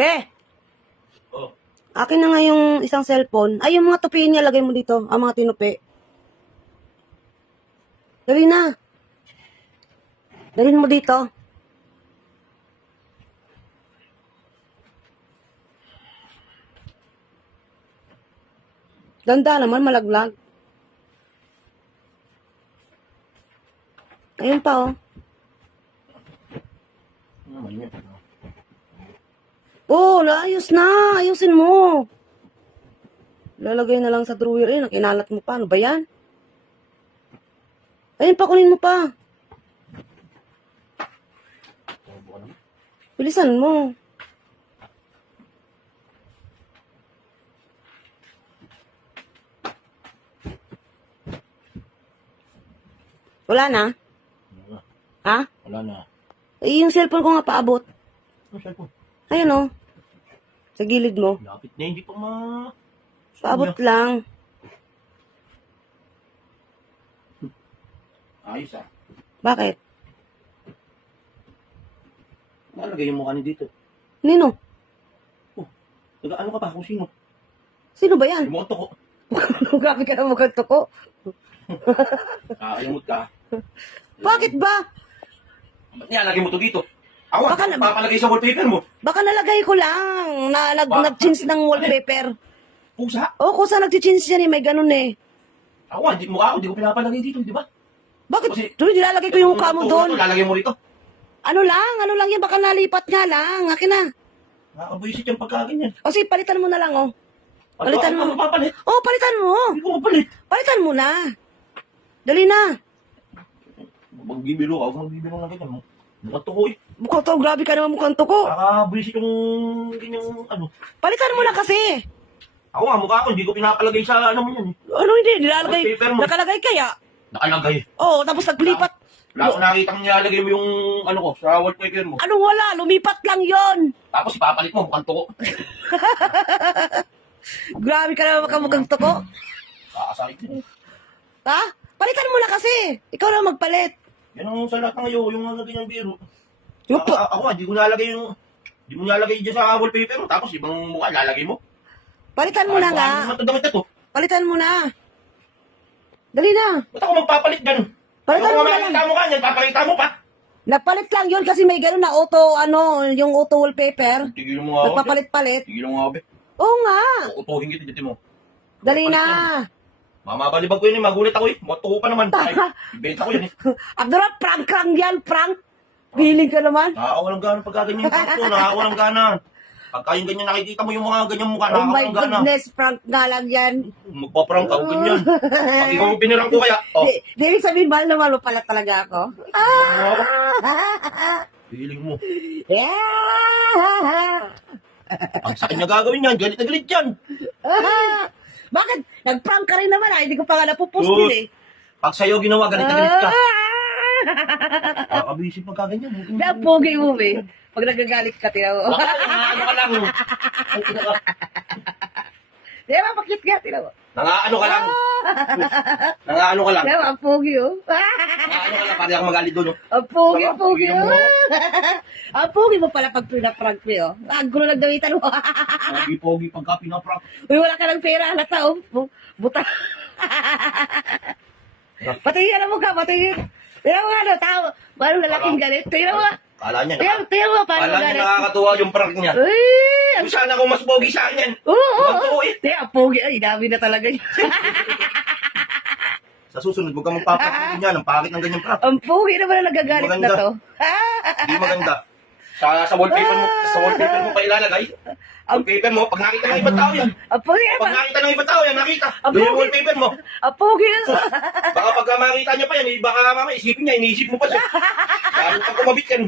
Be, Oh. akin na nga yung isang cellphone. Ay, yung mga tupi niya, lagay mo dito. Ang mga tinupi. Dali na. Dalhin mo dito. Ganda naman, malaglag. Ayun pa, oh. Naman yun. Oh, naayos na. Ayusin mo. Lalagay na lang sa drawer. Eh, nakinalat mo pa. Ano ba yan? Ayun pa, kunin mo pa. Bilisan mo. Wala na? Ha? Wala na. Eh, yung cellphone ko nga paabot. Ano cellphone? Ayun, oh. Sa gilid mo. Lapit na, hindi pa Paabot lang. Ayos ah. Bakit? Nalagay yung mukha ni dito. Nino? Ano ka pa kung sino? Sino ba yan? Yung mga toko. Grabe ka na mukhang toko. Alamot ka. Bakit ba? Ba't nilalagay mo to dito? Ako, Baka na- papalagay sa wallpaper mo. Baka nalagay ko lang. Nag-change ng wallpaper. Pusa. Oo, kung saan nag-change yan eh. May ganun eh. Ako, hindi ko pinapalagay dito, di ba? Bakit? Kasi- Tuloy, nilalagay ko yung mukha mo doon. Lalagay mo rito. Ano lang yan. Baka nalipat nga lang. Akin na. Nakakabuisit yung pagkaganyan. O sige, palitan mo na lang, oh. Palitan mo. Ano papalit? Oh, palitan mo. Hindi ko mapalit. Palitan mo na. Dali na. Magbibiro ka, huwag magbibiro na ganyan mo. Mukhang toko eh. Mukhang to, grabe ka naman mukhang toko. Nakakabuisit yung ganyang ano. Palitan mo na kasi. Ako nga, mukha ko, hindi ko pinapalagay sa ano mo yan eh. Ano hindi? Nilalagay. Wallpaper mo. Nakalagay kaya. Nakalagay. Oo, tapos naglipat. Wala ko nakita kang nilalagay mo yung ano ko, sa wallpaper mo. Ano wala? Lumipat lang yon. Tapos ipapalit mo, mukhang toko. Grabe ka naman mukhang toko. Kakasakit din. Ha? Palitan mo na kasi. Ikaw na magpalit. Yan ang sa lahat ng iyo, yung mga ganyang biro. Yung po. Ako nga, di ko nalagay yung... Di mo nalagay dyan sa wallpaper mo, tapos ibang mukha lalagay mo. Palitan mo na nga. Ano naman damit na to? Palitan mo na. Dali na. Ba't ako magpapalit dyan? Palitan mo na makikita lang. mo ka niyan, papakita mo pa. Napalit lang yun kasi may gano'n na auto, yung auto wallpaper. Tigilan mo nga ako. Nagpapalit-palit. Tigilan mo nga ako, be. Oo nga. Uutuhin kita dito mo. Dali na. Mamabalibag ko yun eh, magulit ako eh. Matuko pa naman. Ay, ibenta ko yun eh. Abdullah, prank lang yan, prank. Piling ka naman. Nakakawalang gana pagka ganyan yung prank ko, nakakawalang gana. Pagka yung ganyan nakikita mo yung mga ganyang mukha, Oh my nakakawalang gana. goodness, prank nga lang yan. Magpa-prank ako ganyan. Pag ikaw yung pinirang ko kaya, oh, Di ibig sabihin, mahal na mahal mo pala talaga ako. feeling mo. Yeah! Pag sa kanya gagawin yan, galit na galit yan. Bakit? Nag-prank ka rin naman ah. Hindi ko pa nga napupost yun eh. Pag sa'yo ginawa, galit na galit ka. Kakabisip pagka ganyan. Kaya pogi mo eh. Pag nagagalit ka, tira mo. Baka ano ka lang. Di ba, pakit ka, tira mo. Nangaano ka lang. Nangaano ka lang. Di ba, ang pogi oh. Nangaano ka lang, pari ako magalit doon. Ang pogi, Baka, pogi pogi mo. oh. Ang pogi mo pala pag pinaprank mo oh. Ang gulo nagdawitan mo. Pogi-pogi pagka pinaprank. Uy, wala ka ng pera, halata oh. Buta. Patingin mo ka, patingin. Tingnan mo nga ano, tao. Parang lalaking galit. Tingnan mo nga. Kala niya, Tingnan mo, parang kala niya galit. nakakatuwa yung prank niya. Uy, Kung sana ako mas pogi sa akin yan. oo. Magtuo eh. Tingnan, pogi. Ay, dami na talaga yun. Sa susunod, huwag ka magpaprank niya. Ang pangit ng ganyang prank. Ang pogi naman na nagagalit na Maganda. to. Hindi maganda. Sa wallpaper mo pa ilalagay. Wallpaper mo, pag nakita ng ibang tao yan. Ang pogi Pag naman. nakita ng ibang tao yan, nakita. Ang Doon yung pogi. wallpaper mo. Ang pogi. Baka pagka makita niya pa yan, baka mama isipin niya, iniisip mo pa siya. Lalo pag kumabit yan.